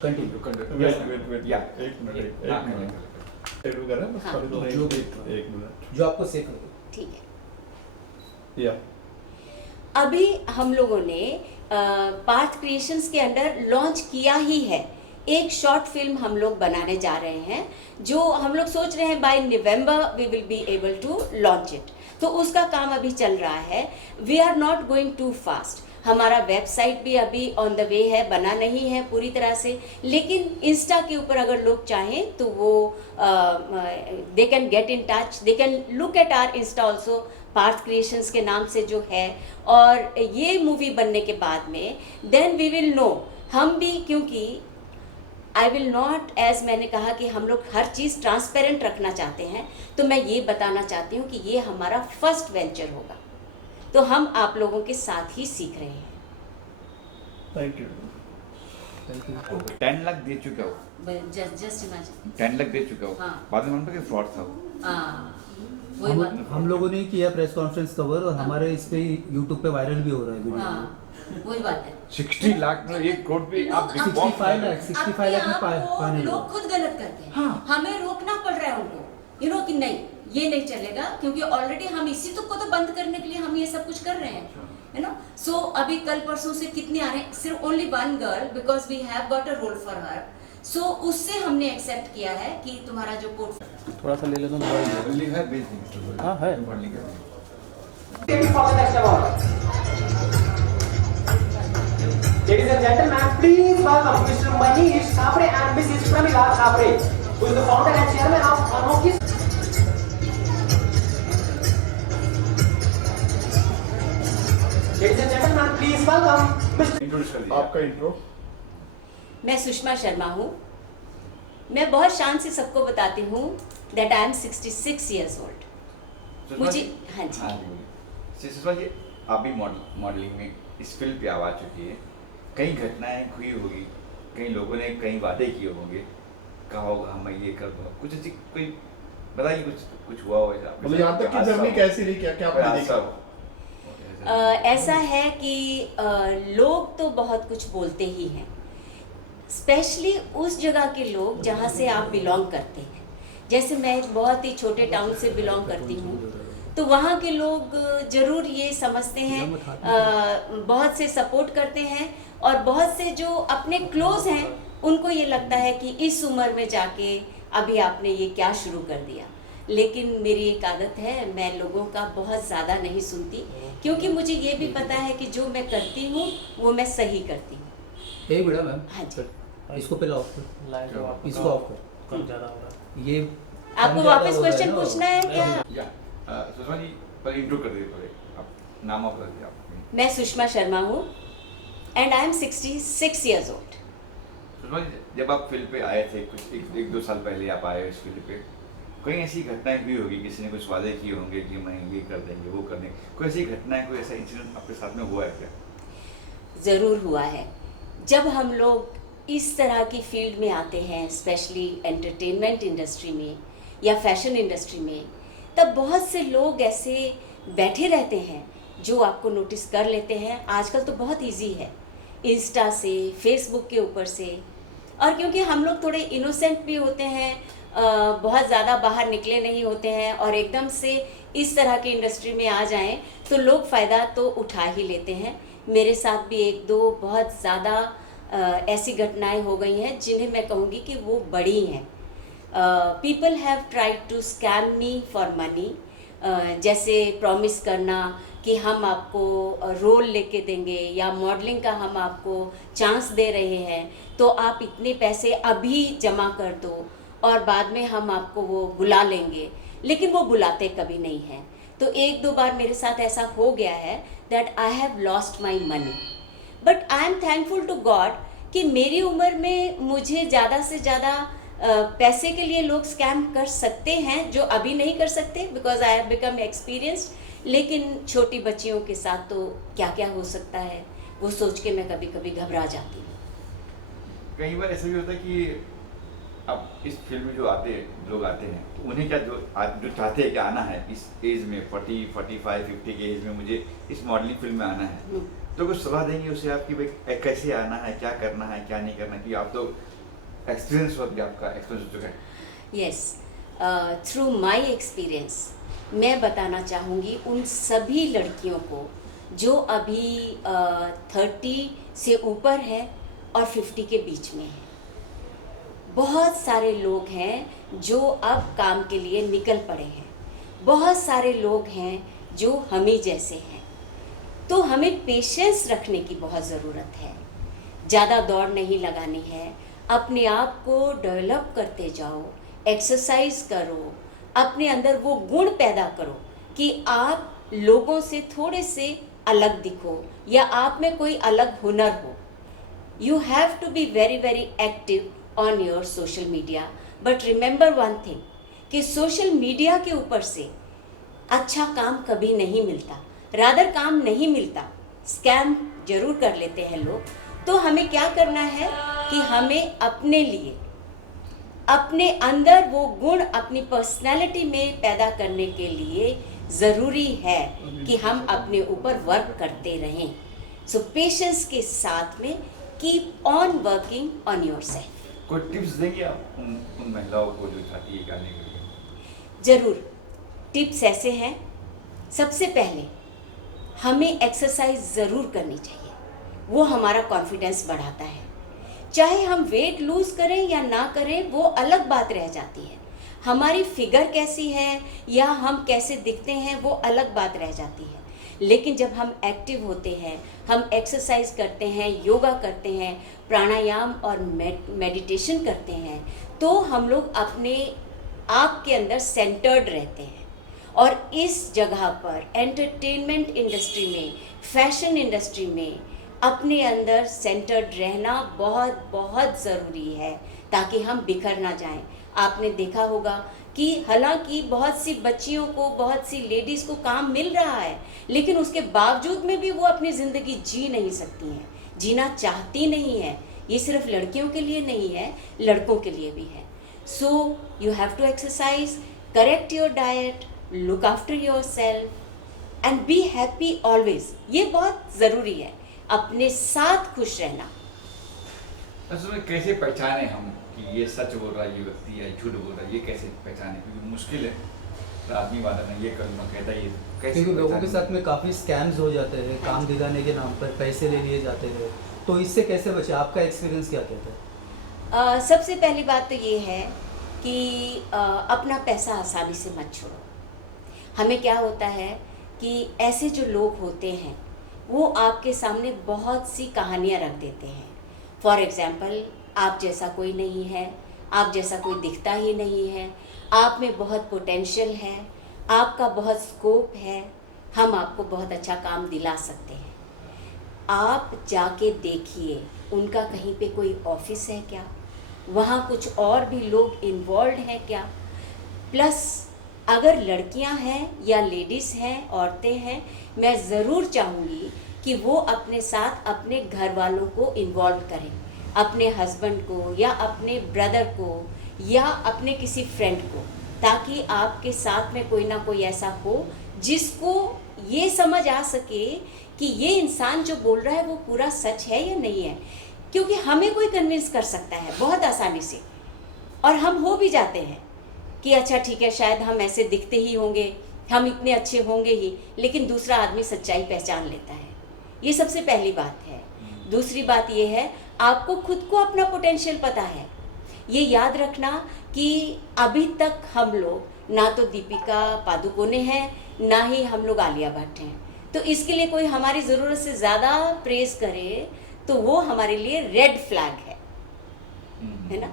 Continue wait या एक minute शुरू करें बस हाँ। सॉरी तो जो एक मिनट जो आपको सेफ लगे। ठीक है। या अभी हम लोगों ने पार्थ क्रिएशंस के अंडर लॉन्च किया ही है। एक शॉर्ट फिल्म हम लोग बनाने जा रहे हैं जो हम लोग सोच रहे हैं by November we will be able to launch it. तो उसका काम अभी चल रहा है। We are not going to fast. हमारा वेबसाइट भी अभी ऑन द वे है, बना नहीं है पूरी तरह से, लेकिन इंस्टा के ऊपर अगर लोग चाहें तो वो they can get in touch, they can look at our insta also, Parth creations के नाम से जो है। और ये मूवी बनने के बाद में देन वी विल नो, हम भी, क्योंकि आई विल नॉट, एज मैंने कहा कि हम लोग हर चीज़ ट्रांसपेरेंट रखना चाहते हैं, तो मैं ये बताना चाहती हूँ कि ये हमारा फर्स्ट वेंचर होगा, तो हम आप लोगों के साथ ही सीख रहे हैं। थैंक यू 10 लाख दे चुका हो, जस्ट इमेजिन। 10 लाख दे चुका हो, हाँ। बाद में मालूम कि फ्रॉड था वो। वही बात। हम लोगों ने किया प्रेस कॉन्फ्रेंस कवर और हमारे इस पे यूट्यूब पे वायरल भी हो रहा है वीडियो। हाँ, वही बात है। 60 लाख में 1 करोड़ पे आप लोग 65 लाख 65 लाख में अपने आप को पाने लोग लगे। खुद गलत करते हैं। हाँ। हमें रोकना पड़ रहा है उनको, यू नो, कि नहीं ये नहीं चलेगा, क्योंकि ऑलरेडी हम इसी को तो बंद करने के लिए हम ये सब कुछ कर रहे हैं, यू नो। सो अभी कल परसों से कितने आ रहे हैं, सिर्फ only one girl, because we have got a role for her. So उससे हमने एक्सेप्ट किया है कि तुम्हारा जो पोर्ट थोड़ा सा ले लेना मोबाइल। मॉडलिंग है बेसिक। हाँ, है। मॉडलिंग है। Ladies and gentlemen, please welcome Mr. Manish Thapre and Mrs. Pramila Thapre, who is the founder and chairman of Anokhi. Ladies and gentlemen, please welcome Mr. Introduce कर दिया आपका intro मैं सुषमा शर्मा हूँ। मैं बहुत शान से सबको बताती हूँ that I am 66 years old। Sushma मुझे, जी- हाँ जी। हाँ जी बोलिए। सुषमा जी, आप भी मॉडलिंग में इस फील्ड पे आ चुकी है, कई घटनाएं हुई होगी, कई लोगों ने कई वादे किए होंगे, कहा होगा हम ये कर दूंगा, कुछ ऐसी कोई बताइए, कुछ हुआ हो ऐसा? मतलब यहाँ तक की जर्नी कैसी रही, क्या क्या आपने देखा? ऐसा है कि लोग तो बहुत कुछ बोलते ही हैं, स्पेशली उस जगह के लोग जहाँ से आप बिलोंग करते हैं। जैसे मैं एक बहुत ही छोटे टाउन से बिलोंग करती हूँ, तो वहाँ के लोग ज़रूर ये समझते हैं, बहुत से सपोर्ट करते हैं, और बहुत से जो अपने क्लोज हैं उनको ये लगता है कि इस उम्र में जाके अभी आपने ये क्या शुरू कर दिया। लेकिन मेरी एक आदत है, मैं लोगों का बहुत ज़्यादा नहीं सुनती, क्योंकि मुझे ये भी पता है कि जो मैं करती हूँ वो मैं सही करती हूँ। एक मिनट मैम, हाँ जी। इसको पहले ऑफ कर, लाइट ऑफ इसको ऑफ कर। कम ज़्यादा हो रहा है। ये आपको वापस क्वेश्चन पूछना है क्या? या सुषमा जी पहले इंट्रो कर दीजिए, पहले आप नाम आप बता दीजिए आप। मैं सुषमा शर्मा हूँ and I am 66 years old। Sushma ji, जब आप फील्ड पे आए थे, कुछ एक दो साल पहले आप आए इस फील्ड पे, कोई ऐसी घटनाएं हुई होगी, किसी ने कुछ वादे किए होंगे कि मैं ये कर देंगे वो कर देंगे, कोई ऐसी घटनाएं, कोई ऐसा इंसिडेंट आपके साथ में हुआ है क्या? ज़रूर हुआ है। जब हम लोग इस तरह की फील्ड में आते हैं, स्पेशली एंटरटेनमेंट इंडस्ट्री में या फैशन इंडस्ट्री में, तब बहुत से लोग ऐसे बैठे रहते हैं जो आपको नोटिस कर लेते हैं। आजकल तो बहुत इजी है, इंस्टा से, फेसबुक के ऊपर से, और क्योंकि हम लोग थोड़े इनोसेंट भी होते हैं, बहुत ज़्यादा बाहर निकले नहीं होते हैं, और एकदम से इस तरह की इंडस्ट्री में आ जाएं तो लोग फ़ायदा तो उठा ही लेते हैं। मेरे साथ भी एक दो बहुत ज़्यादा ऐसी घटनाएं हो गई हैं जिन्हें मैं कहूँगी कि वो बड़ी हैं। People have tried to scam me for money, जैसे प्रॉमिस करना कि हम आपको रोल लेके देंगे या मॉडलिंग का हम आपको चांस दे रहे हैं, तो आप इतने पैसे अभी जमा कर दो और बाद में हम आपको वो बुला लेंगे, लेकिन वो बुलाते कभी नहीं हैं। तो एक दो बार मेरे साथ ऐसा हो गया है that I have lost my money, but I am thankful to God कि मेरी उम्र में मुझे ज़्यादा से ज़्यादा पैसे के लिए लोग स्कैम कर सकते हैं, जो अभी नहीं कर सकते because I have become experienced. लेकिन छोटी बच्चियों के साथ तो क्या क्या हो सकता है, वो सोच के मैं कभी कभी घबरा जाती हूँ। कई बार ऐसा भी होता है कि अब इस फील्ड में जो लोग आते हैं, तो उन्हें क्या जो चाहते हैं कि आना है इस एज में, 40, 45, 50 के एज में मुझे इस मॉडलिंग फील्ड में आना है, तो कुछ सलाह देंगे उसे आप कि भाई कैसे आना है, क्या करना है, क्या नहीं करना, कि आप तो एक्सपीरियंस हुआ कि आपका एक्सपीरियंस हो चुका है? यस, थ्रू माय एक्सपीरियंस मैं बताना चाहूँगी उन सभी लड़कियों को जो अभी 30 से ऊपर है और 50 के बीच में है। बहुत सारे लोग हैं जो अब काम के लिए निकल पड़े हैं, बहुत सारे लोग हैं जो हमें जैसे हैं। तो हमें पेशेंस रखने की बहुत ज़रूरत है, ज़्यादा दौड़ नहीं लगानी है, अपने आप को डेवलप करते जाओ, एक्सरसाइज करो, अपने अंदर वो गुण पैदा करो कि आप लोगों से थोड़े से अलग दिखो या आप में कोई अलग हुनर हो। You have to be very very active on your social media, but remember one thing कि सोशल मीडिया के ऊपर से अच्छा काम कभी नहीं मिलता, रादर काम नहीं मिलता, स्कैम जरूर कर लेते हैं लोग। तो हमें क्या करना है कि हमें अपने लिए अपने अंदर वो गुण अपनी पर्सनैलिटी में पैदा करने के लिए ज़रूरी है कि हम अपने ऊपर वर्क करते रहें। सो पेशेंस के साथ में keep on working on yourself. कोई टिप्स देंगे आप उन महिलाओं को जो चाहती है करने के लिए? ज़रूर, टिप्स ऐसे हैं। सबसे पहले हमें एक्सरसाइज ज़रूर करनी चाहिए, वो हमारा कॉन्फिडेंस बढ़ाता है। चाहे हम वेट लूज़ करें या ना करें वो अलग बात रह जाती है, हमारी फिगर कैसी है या हम कैसे दिखते हैं वो अलग बात रह जाती है। लेकिन जब हम एक्टिव होते हैं, हम एक्सरसाइज करते हैं, योगा करते हैं, प्राणायाम और मेडिटेशन करते हैं, तो हम लोग अपने आप के अंदर सेंटर्ड रहते हैं। और इस जगह पर एंटरटेनमेंट इंडस्ट्री में, फैशन इंडस्ट्री में अपने अंदर सेंटर्ड रहना बहुत बहुत ज़रूरी है ताकि हम बिखर ना जाएं। आपने देखा होगा कि हालांकि बहुत सी बच्चियों को, बहुत सी लेडीज़ को काम मिल रहा है, लेकिन उसके बावजूद में भी वो अपनी ज़िंदगी जी नहीं सकती हैं, जीना चाहती नहीं है। ये सिर्फ लड़कियों के लिए नहीं है, लड़कों के लिए भी है। So you have to exercise, correct your diet, look after your self and be happy always. ये बहुत ज़रूरी है, अपने साथ खुश रहना। असल में कैसे पहचाने हम कि ये सच बोल रहा है ये व्यक्ति है, झूठ बोल रहा है, ये कैसे पहचाने? क्योंकि मुश्किल है, तो आदमी वादा मैं ये करूँगा कहता ये कैसे क्योंकि लोगों के पहचाने? साथ में काफ़ी स्कैम्स हो जाते हैं, काम दिलाने के नाम पर पैसे ले लिए जाते हैं, तो इससे कैसे बचे? आपका एक्सपीरियंस क्या कहता है? सबसे पहली बात तो ये है कि अपना पैसा आसानी से मत छोड़ो। हमें क्या होता है कि ऐसे जो लोग होते हैं वो आपके सामने बहुत सी कहानियाँ रख देते हैं। फॉर एग्ज़ाम्पल, आप जैसा कोई नहीं है, आप जैसा कोई दिखता ही नहीं है, आप में बहुत पोटेंशियल है, आपका बहुत स्कोप है, हम आपको बहुत अच्छा काम दिला सकते हैं। आप जाके देखिए उनका कहीं पे कोई ऑफिस है क्या, वहाँ कुछ और भी लोग इन्वॉल्व हैं क्या। प्लस अगर लड़कियां हैं या लेडीज़ हैं, औरतें हैं, मैं ज़रूर चाहूँगी कि वो अपने साथ अपने घर वालों को इन्वॉल्व करें, अपने हस्बैंड को या अपने ब्रदर को या अपने किसी फ्रेंड को, ताकि आपके साथ में कोई ना कोई ऐसा हो जिसको ये समझ आ सके कि ये इंसान जो बोल रहा है वो पूरा सच है या नहीं है। क्योंकि हमें कोई कन्विंस कर सकता है बहुत आसानी से, और हम हो भी जाते हैं कि अच्छा ठीक है, शायद हम ऐसे दिखते ही होंगे, हम इतने अच्छे होंगे ही, लेकिन दूसरा आदमी सच्चाई पहचान लेता है। ये सबसे पहली बात है। दूसरी बात ये है, आपको खुद को अपना पोटेंशियल पता है। ये याद रखना कि अभी तक हम लोग ना तो दीपिका पादुकोणे हैं, ना ही हम लोग आलिया भट्ट हैं। तो इसके लिए कोई हमारी ज़रूरत से ज़्यादा प्रेस करे तो वो हमारे लिए रेड फ्लैग है ना,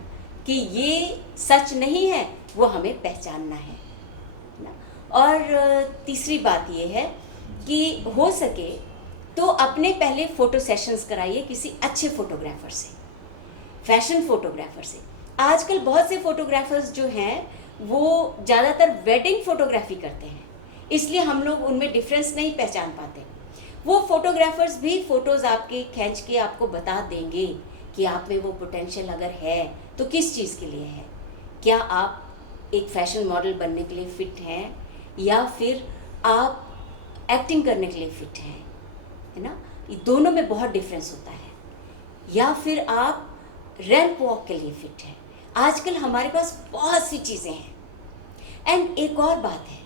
कि ये सच नहीं है, वो हमें पहचानना है ना। और तीसरी बात ये है कि हो सके तो अपने पहले फ़ोटो सेशंस कराइए किसी अच्छे फ़ोटोग्राफ़र से, फैशन फ़ोटोग्राफ़र से। आजकल बहुत से फ़ोटोग्राफ़र्स जो हैं वो ज़्यादातर वेडिंग फ़ोटोग्राफी करते हैं, इसलिए हम लोग उनमें डिफरेंस नहीं पहचान पाते। वो फ़ोटोग्राफ़र्स भी फ़ोटोज़ आपके खींच के आपको बता देंगे कि आप में वो पोटेंशियल अगर है तो किस चीज़ के लिए है। क्या आप एक फ़ैशन मॉडल बनने के लिए फ़िट हैं या फिर आप एक्टिंग करने के लिए फ़िट हैं, है ना। ये दोनों में बहुत डिफरेंस होता है। या फिर आप रैंप वॉक के लिए फिट है। आजकल हमारे पास बहुत सी चीज़ें हैं। एंड एक और बात है,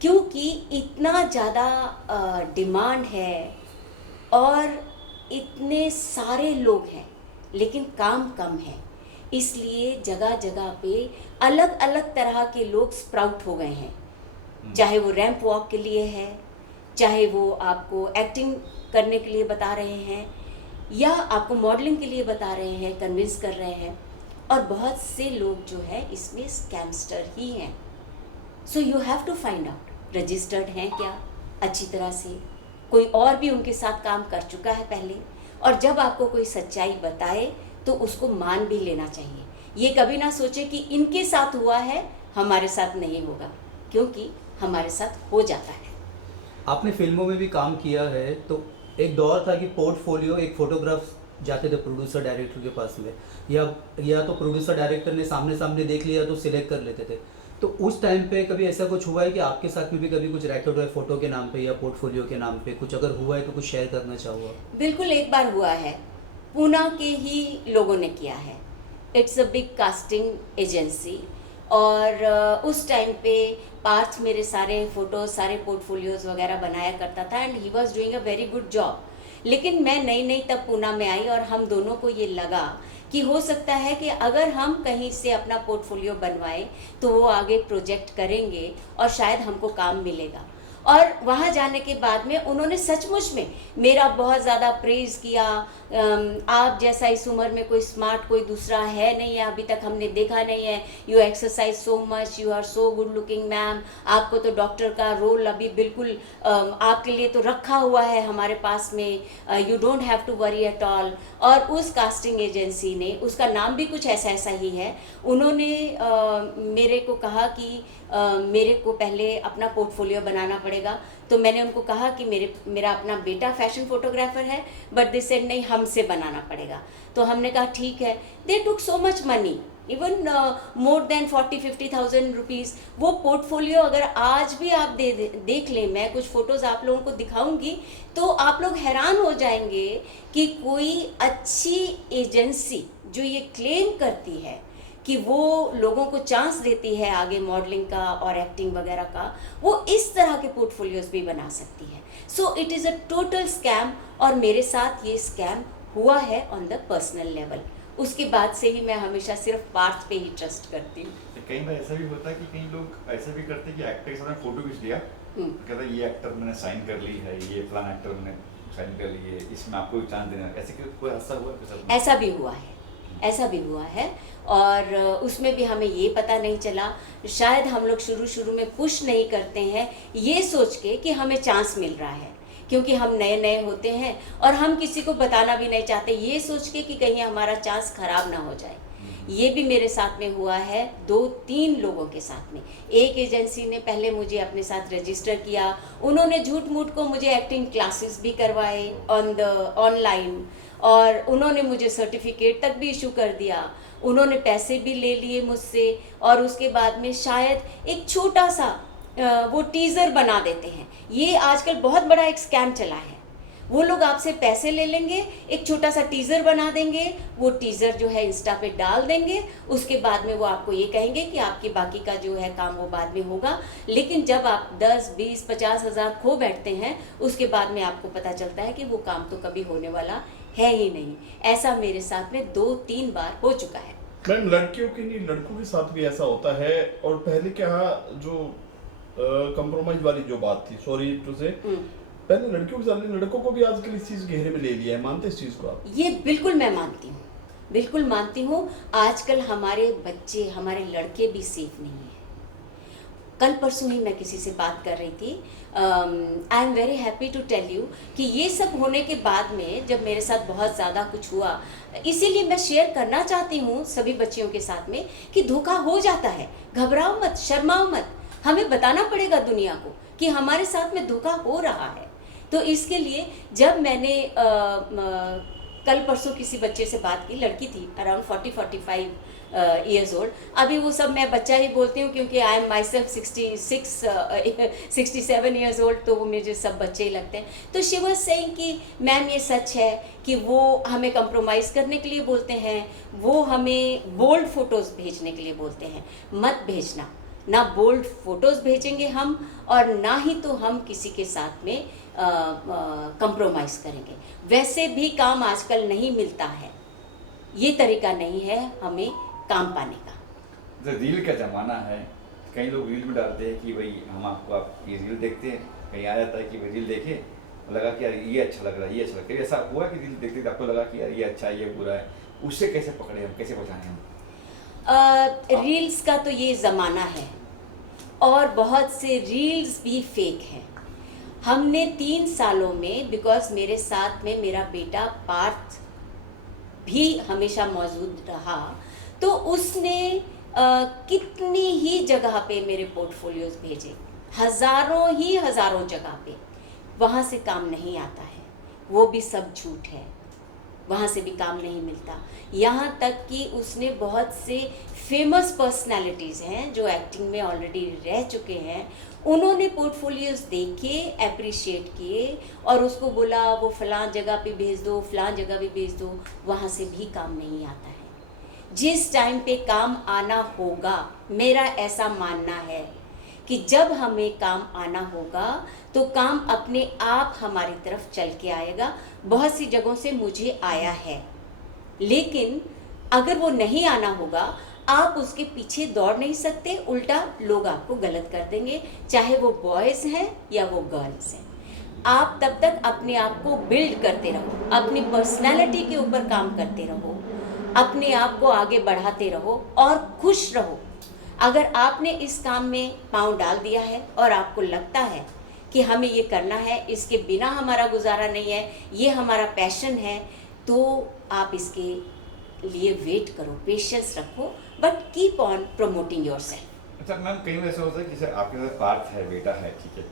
क्योंकि इतना ज़्यादा डिमांड है और इतने सारे लोग हैं लेकिन काम कम है, इसलिए जगह जगह पे अलग अलग तरह के लोग स्प्राउट हो गए हैं। चाहे वो रैंप वॉक के लिए है, चाहे वो आपको एक्टिंग करने के लिए बता रहे हैं, या आपको मॉडलिंग के लिए बता रहे हैं, कन्विंस कर रहे हैं। और बहुत से लोग जो है इसमें स्कैमस्टर ही हैं। So you have to find out registered हैं क्या अच्छी तरह से, कोई और भी उनके साथ काम कर चुका है पहले, और जब आपको कोई सच्चाई बताए तो उसको मान भी लेना चाहिए। ये कभी ना सोचे कि इनके साथ हुआ है हमारे साथ नहीं होगा, क्योंकि हमारे साथ हो जाता है। आपने फिल्मों में भी काम किया है, तो एक दौर था कि पोर्टफोलियो एक फोटोग्राफ जाते थे प्रोड्यूसर डायरेक्टर के पास में, या तो प्रोड्यूसर डायरेक्टर ने सामने सामने देख लिया तो सिलेक्ट कर लेते थे। तो उस टाइम पे कभी ऐसा कुछ हुआ है कि आपके साथ में भी कभी कुछ रैकेट हुआ है फोटो के नाम पे या पोर्टफोलियो के नाम पे? कुछ अगर हुआ है तो कुछ शेयर करना चाहो आप। बिल्कुल, एक बार हुआ है, पूना के ही लोगों ने किया है। It's a big casting agency, और उस टाइम पे पार्थ मेरे सारे फोटोज, सारे पोर्टफोलियोज वगैरह बनाया करता था, and he was doing a very good job. लेकिन मैं नई तब पूना में आई और हम दोनों को ये लगा कि हो सकता है कि अगर हम कहीं से अपना पोर्टफोलियो बनवाएं तो वो आगे प्रोजेक्ट करेंगे और शायद हमको काम मिलेगा। और वहाँ जाने के बाद में उन्होंने सचमुच में मेरा बहुत ज़्यादा प्रेज़ किया। आप जैसा इस उम्र में कोई स्मार्ट कोई दूसरा है नहीं है, अभी तक हमने देखा नहीं है। You exercise so much, you are so good looking ma'am, आपको तो डॉक्टर का रोल अभी बिल्कुल आपके लिए तो रखा हुआ है हमारे पास में, you don't have to worry at all. और उस कास्टिंग एजेंसी ने, उसका नाम भी कुछ ऐसा ही है, उन्होंने मेरे को कहा कि मेरे को पहले अपना पोर्टफोलियो बनाना पड़ेगा। तो मैंने उनको कहा कि मेरा अपना बेटा फैशन फोटोग्राफर है, बट दे सेड नहीं, हमसे बनाना पड़ेगा। तो हमने कहा ठीक है। They took so much money, even more than 40-50,000 rupees. वो पोर्टफोलियो अगर आज भी आप देख लें, मैं कुछ फ़ोटोज़ आप लोगों को दिखाऊंगी तो आप लोग हैरान हो जाएंगे कि कोई अच्छी एजेंसी जो ये क्लेम करती है कि वो लोगों को चांस देती है आगे मॉडलिंग का और एक्टिंग वगैरह का, वो इस तरह के पोर्टफोलियोज भी बना सकती है। So it is a total scam, और मेरे साथ ये स्कैम हुआ है ऑन द पर्सनल लेवल। उसके बाद से ही मैं हमेशा सिर्फ पार्थ पे ही ट्रस्ट करती हूँ। कई बार ऐसा भी होता है कि कई लोग ऐसा भी करते हैं कि एक्टर के साथ फोटो खींच लिया, कहता है ये एक्टर मैंने साइन कर ली है, ये फलाना एक्टर मैंने साइन कर ली है, इसमें आपको चांस देना है। ऐसे कोई हादसा हुआ है? ऐसा भी हुआ है, ऐसा भी हुआ है। और उसमें भी हमें ये पता नहीं चला, शायद हम लोग शुरू में पुश नहीं करते हैं ये सोच के कि हमें चांस मिल रहा है, क्योंकि हम नए होते हैं और हम किसी को बताना भी नहीं चाहते, ये सोच के कि कहीं हमारा चांस खराब ना हो जाए। ये भी मेरे साथ में हुआ है 2-3 लोगों के साथ में। एक एजेंसी ने पहले मुझे अपने साथ रजिस्टर किया, उन्होंने झूठ मूठ को मुझे एक्टिंग क्लासेस भी करवाए ऑनलाइन, और उन्होंने मुझे सर्टिफिकेट तक भी इशू कर दिया, उन्होंने पैसे भी ले लिए मुझसे, और उसके बाद में शायद एक छोटा सा वो टीज़र बना देते हैं। ये आजकल बहुत बड़ा एक स्कैम चला है। वो लोग आपसे पैसे ले लेंगे, एक छोटा सा टीज़र बना देंगे, वो टीज़र जो है इंस्टा पे डाल देंगे, उसके बाद में वो आपको ये कहेंगे कि आपकी बाकी का जो है काम वो बाद में होगा। लेकिन जब आप 10, 20, 50 हज़ार खो बैठते हैं, उसके बाद में आपको पता चलता है कि वो काम तो कभी होने वाला है ही नहीं। ऐसा मेरे साथ में 2-3 बार हो चुका है। मैम, लड़कियों के नहीं लड़कों के साथ भी ऐसा होता है। और पहले क्या जो कंप्रोमाइज वाली जो बात थी, सॉरी टू से, पहले लड़कियों के साथ लड़कों को भी आजकल इस चीज घेरे में ले लिया है। मानते इस चीज को आप? ये बिल्कुल मैं मानती हूँ, बिल्कुल मानती हूँ। आजकल हमारे बच्चे, हमारे लड़के भी सेफ नहीं हैं। कल परसों ही मैं किसी से बात कर रही थी, I am very happy to tell you कि ये सब होने के बाद में जब मेरे साथ बहुत ज़्यादा कुछ हुआ, इसीलिए मैं शेयर करना चाहती हूँ सभी बच्चियों के साथ में कि धोखा हो जाता है, घबराओ मत, शर्माओ मत, हमें बताना पड़ेगा दुनिया को कि हमारे साथ में धोखा हो रहा है। तो इसके लिए जब मैंने कल परसों किसी बच्चे से बात की, लड़की थी अराउंड 40-45 ईयर्स ओल्ड। अभी वो सब मैं बच्चा ही बोलती हूँ क्योंकि I am my self 67 years old, तो वो मुझे सब बच्चे ही लगते हैं। तो शी वाज सेइंग कि मैम ये सच है कि वो हमें कंप्रोमाइज़ करने के लिए बोलते हैं, वो हमें बोल्ड फोटोज़ भेजने के लिए बोलते हैं। मत भेजना, ना बोल्ड फोटोज़ भेजेंगे हम और ना ही तो हम किसी के साथ में कंप्रोमाइज़ करेंगे। वैसे भी काम आजकल नहीं मिलता है, ये तरीका नहीं है हमें काम पाने का। जो रील का ज़माना है, कई लोग रील में डालते हैं कि भाई हम आपको आप ये रील देखते हैं, कहीं आ जाता है कि भाई रील देखे लगा कि यार ये अच्छा लग रहा है, ये अच्छा लग रहा है। ऐसा हुआ कि रील देखते आपको लगा कि यार ये अच्छा है, ये बुरा है, उससे कैसे पकड़े हम, कैसे पहचाने हम? रील्स का तो ये ज़माना है और बहुत से रील्स भी फेक हैं। हमने 3 सालों में, बिकॉज मेरे साथ में मेरा बेटा पार्थ भी हमेशा मौजूद रहा, तो उसने कितनी ही जगह पे मेरे पोर्टफोलियोज भेजे, हज़ारों जगह पे। वहाँ से काम नहीं आता है, वो भी सब झूठ है, वहाँ से भी काम नहीं मिलता। यहाँ तक कि उसने बहुत से फेमस पर्सनालिटीज़ हैं जो एक्टिंग में ऑलरेडी रह चुके हैं, उन्होंने पोर्टफोलियोज देखे, अप्रिशिएट किए और उसको बोला वो फ़लाँ जगह पे भेज दो, फ़लाँ जगह पे भेज दो, वहाँ से भी काम नहीं आता है। जिस टाइम पे काम आना होगा, मेरा ऐसा मानना है कि जब हमें काम आना होगा तो काम अपने आप हमारी तरफ चल के आएगा। बहुत सी जगहों से मुझे आया है, लेकिन अगर वो नहीं आना होगा, आप उसके पीछे दौड़ नहीं सकते, उल्टा लोग आपको गलत कर देंगे, चाहे वो बॉयज़ हैं या वो गर्ल्स हैं। आप तब तक अपने आप को बिल्ड करते रहो, अपनी पर्सनैलिटी के ऊपर काम करते रहो, अपने आप को आगे बढ़ाते रहो और खुश रहो। अगर आपने इस काम में पाँव डाल दिया है और आपको लगता है कि हमें ये करना है, इसके बिना हमारा गुजारा नहीं है, ये हमारा पैशन है, तो आप इसके लिए वेट करो, पेशेंस रखो, but keep on promoting yourself. अच्छा मैम, कई बार ऐसा होता है कि जैसे आपके साथ पार्थ है, बेटा है, ठीक है,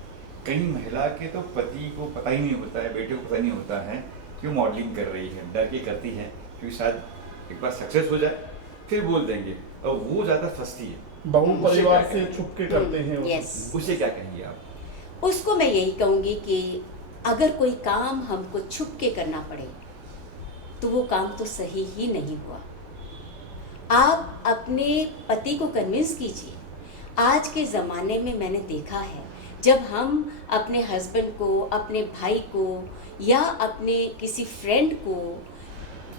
कई महिला के तो पति को पता ही नहीं होता है, बेटे को पता नहीं होता है कि वो मॉडलिंग कर रही है, डर के करती है क्योंकि शायद एक बार सक्सेस हो जाए फिर बोल देंगे, और वो ज़्यादा फंसती है। बहु परिवार से छुप के करते हैं। यस, उसे क्या कहेंगे आप? उसको मैं यही कहूँगी कि अगर कोई काम हमको छुप के करना पड़े तो वो काम तो सही ही नहीं हुआ। आप अपने पति को कन्विंस कीजिए। आज के ज़माने में मैंने देखा है, जब हम अपने हस्बैंड को, अपने भाई को या अपने किसी फ्रेंड को,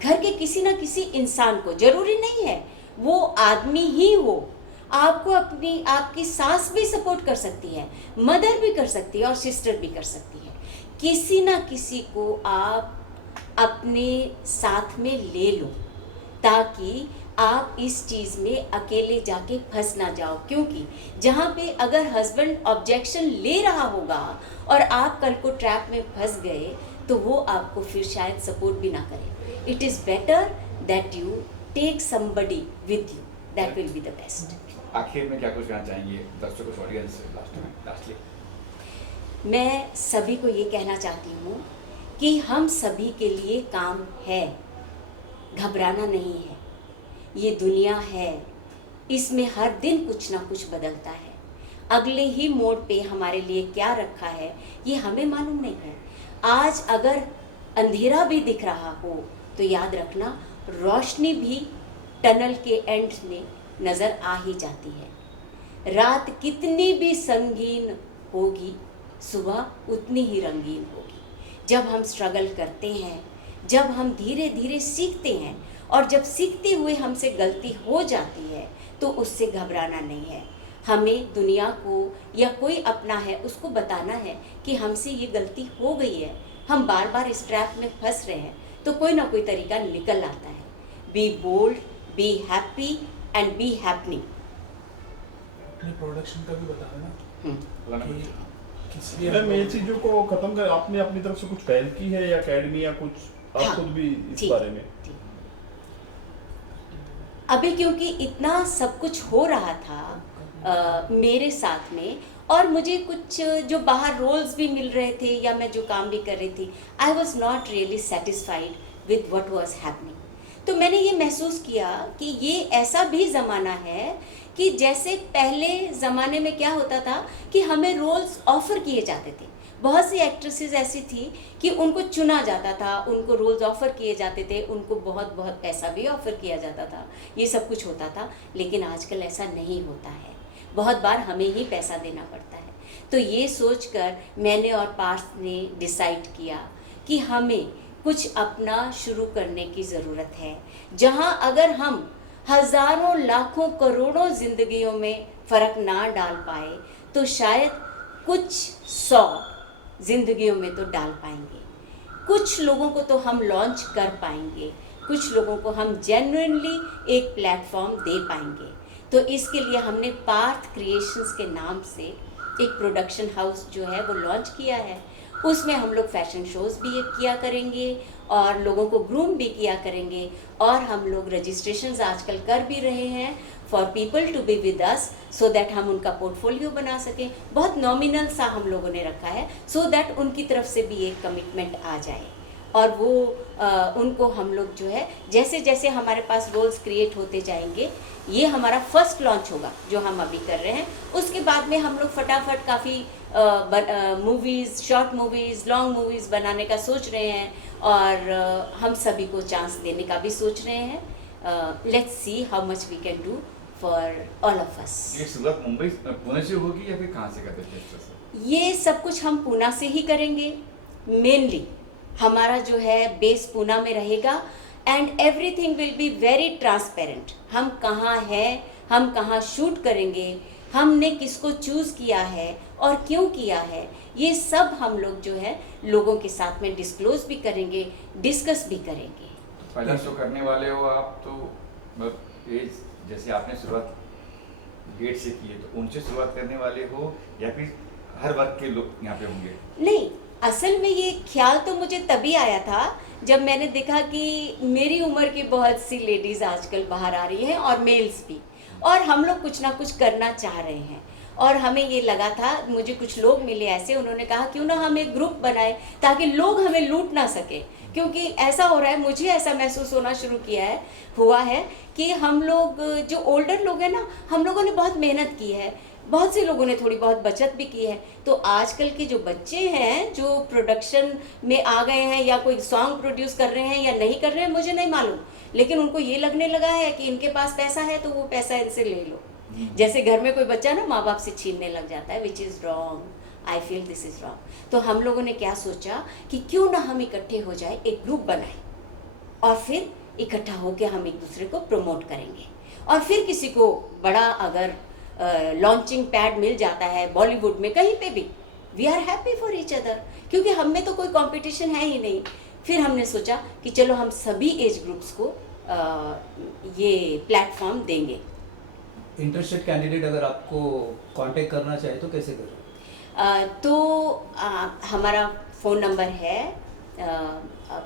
घर के किसी ना किसी इंसान को, ज़रूरी नहीं है वो आदमी ही हो, आपको अपनी आपकी सास भी सपोर्ट कर सकती है, मदर भी कर सकती है और सिस्टर भी कर सकती है। किसी ना किसी को आप अपने साथ में ले लो ताकि आप इस चीज़ में अकेले जाके फंस ना जाओ, क्योंकि जहाँ पे अगर हस्बैंड ऑब्जेक्शन ले रहा होगा और आप कल को ट्रैप में फंस गए तो वो आपको फिर शायद सपोर्ट भी ना करे। It is better that you take somebody with you, that will be the best. आखिर में क्या कुछ कहना चाहेंगे दर्शकों, ऑडियंस से? लास्टली मैं सभी को ये कहना चाहती हूँ कि हम सभी के लिए काम है, घबराना नहीं है। ये दुनिया है, इसमें हर दिन कुछ ना कुछ बदलता है। अगले ही मोड़ पे हमारे लिए क्या रखा है ये हमें मालूम नहीं है। आज अगर अंधेरा भी दिख रहा हो तो याद रखना, रोशनी भी टनल के एंड में नज़र आ ही जाती है। रात कितनी भी संगीन होगी, सुबह उतनी ही रंगीन होगी। जब हम स्ट्रगल करते हैं, जब हम धीरे धीरे सीखते हैं और जब सीखते हुए हमसे गलती हो जाती है तो उससे घबराना नहीं है। हमें दुनिया को या कोई अपना है उसको बताना है कि हमसे ये गलती हो गई है, हम बार बार इस ट्रैप में फंस रहे हैं, तो कोई ना कोई तरीका निकल आता है। Be bold, be happy and be happening. अपनी प्रोडक्शन का भी बता देना कि किस लिए मैम ये चीजों को खत्म कर आपने अपनी तरफ से कुछ पहल की है या एकेडमी या कुछ आप हाँ, खुद भी इस ठीक, बारे में? ठीक। अभी क्योंकि इतना सब कुछ हो रहा था मेरे साथ में, और मुझे कुछ जो बाहर रोल्स भी मिल रहे थे या मैं जो काम भी कर रही थी, I was not really satisfied with what was happening. तो मैंने ये महसूस किया कि ये ऐसा भी ज़माना है कि जैसे पहले ज़माने में क्या होता था कि हमें रोल्स ऑफ़र किए जाते थे। बहुत सी एक्ट्रेसेस ऐसी थी कि उनको चुना जाता था, उनको रोल्स ऑफ़र किए जाते थे, उनको बहुत बहुत पैसा भी ऑफ़र किया जाता था, ये सब कुछ होता था। लेकिन आजकल ऐसा नहीं होता है, बहुत बार हमें ही पैसा देना पड़ता है। तो ये सोचकर मैंने और पार्थ ने डिसाइड किया कि हमें कुछ अपना शुरू करने की ज़रूरत है, जहाँ अगर हम हज़ारों लाखों करोड़ों ज़िंदगियों में फ़र्क ना डाल पाए तो शायद कुछ 100 ज़िंदगियों में तो डाल पाएंगे। कुछ लोगों को तो हम लॉन्च कर पाएंगे, कुछ लोगों को हम जेन्युइनली एक प्लेटफॉर्म दे पाएंगे। तो इसके लिए हमने पार्थ क्रिएशंस के नाम से एक प्रोडक्शन हाउस जो है वो लॉन्च किया है। उसमें हम लोग फैशन शोज़ भी किया करेंगे और लोगों को ग्रूम भी किया करेंगे, और हम लोग रजिस्ट्रेशंस आजकल कर भी रहे हैं for people to be with us, so that हम उनका पोर्टफोलियो बना सकें। बहुत नॉमिनल सा हम लोगों ने रखा है, सो दैट उनकी तरफ से भी एक कमिटमेंट आ जाए, और वो उनको हम लोग जो है जैसे जैसे हमारे पास रोल्स क्रिएट होते जाएंगे, ये हमारा फर्स्ट लॉन्च होगा जो हम अभी कर रहे हैं। उसके बाद में हम लोग फटाफट काफ़ी movies, short movies, long movies बनाने का सोच रहे हैं, और हम सभी को चांस देने का भी सोच रहे हैं। Let's see how much we can do for all of us. ये शुरुआत मुंबई पुणे से होगी या फिर कहाँ से करते थे? ये सब कुछ हम पूना से ही करेंगे। मेनली हमारा जो है बेस पूना में रहेगा, and everything will be very transparent. हम कहाँ हैं, हम कहाँ शूट करेंगे, हमने किसको चूज़ किया है और क्यों किया है, ये सब हम लोग जो है लोगों के साथ में डिस्क्लोज भी करेंगे, डिस्कस भी करेंगे। पहला शो करने वाले हो आप, तो मतलब ये जैसे आपने शुरुआत गेट से की है, तो उनसे शुरुआत करने वाले हो या फिर हर वर्ग के लोग यहाँ पे होंगे? नहीं, असल में ये ख्याल तो मुझे तभी आया था जब मैंने देखा कि मेरी उम्र की बहुत सी लेडीज़ आजकल बाहर आ रही हैं, और मेल्स भी, और हम लोग कुछ ना कुछ करना चाह रहे हैं। और हमें ये लगा था, मुझे कुछ लोग मिले ऐसे, उन्होंने कहा क्यों ना हम एक ग्रुप बनाए ताकि लोग हमें लूट ना सके। क्योंकि ऐसा हो रहा है, मुझे ऐसा महसूस होना शुरू हुआ है कि हम लोग जो ओल्डर लोग हैं ना, हम लोगों ने बहुत मेहनत की है, बहुत से लोगों ने थोड़ी बहुत बचत भी की है। तो आजकल के जो बच्चे हैं जो प्रोडक्शन में आ गए हैं, या कोई सॉन्ग प्रोड्यूस कर रहे हैं या नहीं कर रहे हैं मुझे नहीं मालूम, लेकिन उनको ये लगने लगा है कि इनके पास पैसा है तो वो पैसा इनसे ले लो। जैसे घर में कोई बच्चा ना माँ बाप से छीनने लग जाता है, which is wrong. I feel this is wrong. तो हम लोगों ने क्या सोचा कि क्यों ना हम इकट्ठे हो जाए, एक ग्रुप बनाए, और फिर इकट्ठा होकर हम एक दूसरे को प्रमोट करेंगे। और फिर किसी को बड़ा अगर लॉन्चिंग पैड मिल जाता है बॉलीवुड में कहीं पे भी, we are happy for each other, क्योंकि हम में तो कोई कंपटीशन है ही नहीं। फिर हमने सोचा कि चलो हम सभी एज ग्रुप्स को ये प्लेटफॉर्म देंगे। इंटरेस्टेड कैंडिडेट अगर आपको कांटेक्ट करना चाहे तो कैसे करें? हमारा फ़ोन नंबर है,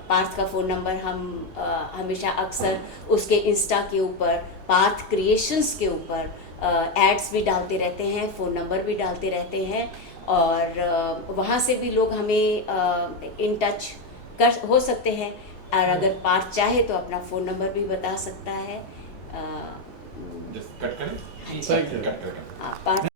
पार्थ का फ़ोन नंबर हम हमेशा अक्सर उसके इंस्टा के ऊपर, पार्थ क्रिएशंस के ऊपर एड्स भी डालते रहते हैं, फ़ोन नंबर भी डालते रहते हैं, और वहाँ से भी लोग हमें इन टच हो सकते हैं। और अगर पार्थ चाहे तो अपना फ़ोन नंबर भी बता सकता है। कट करें? Thank you. कट करें। पार्थ